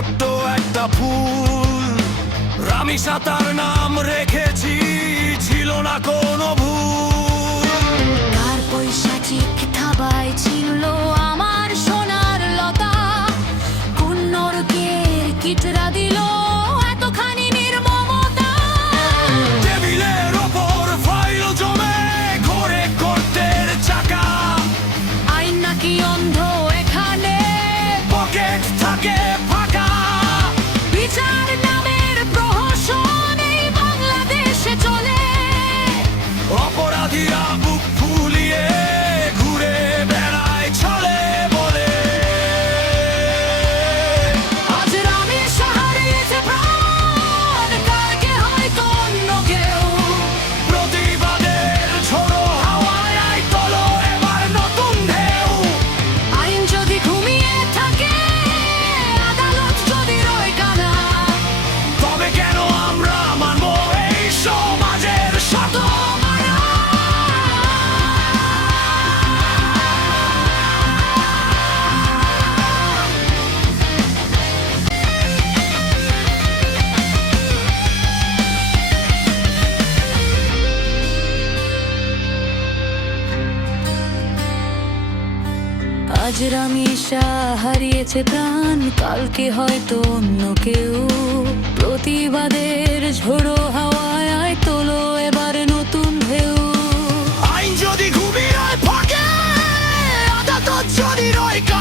ছোট্ট একটা ফুল, রামিসা তার নাম রেখেছি, ছিল না কোনো ভুল। তার পৈশাচিক থাবায় ছিল আমার সোনার লতা, কোন নরকের কীটরা দিল এতখানি নির্মমতা। টেবিলের ওপর ফাইল জমে ঘরে কোর্টের চাকা, আইন নাকি অন্ধ এখানে, পকেট থাকে ফাঁকা। বিচার নামের প্রহসন এই বাংলাদেশে চলে, অপরাধীরা বুক ফুলিয়ে ঘুরে বেড়ায় ছলে বলে। আজ রামেসা হারিয়েছে প্রাণ, কালকে হয়তো অন্য কেউ। প্রতিবাদের ঝোড়ো হাওয়ায় আয় তোলো এবার নতুন ঢেউ। আইন যদি ঘুমিয়ে থাকে, আদালত যদি রয় কানা, তবে কেন আমরা মানবো এই সমাজের শত মানা? আজ রামেসা হারিয়েছে প্রাণ, কালকে হয়তো অন্য কেউ। প্রতিবাদের ঝোড়ো হাওয়ায় আয় তোলো এবার নতুন ঢেউ। আইন যদি ঘুমিয়ে থাকে, আদালত যদি রয় কানা,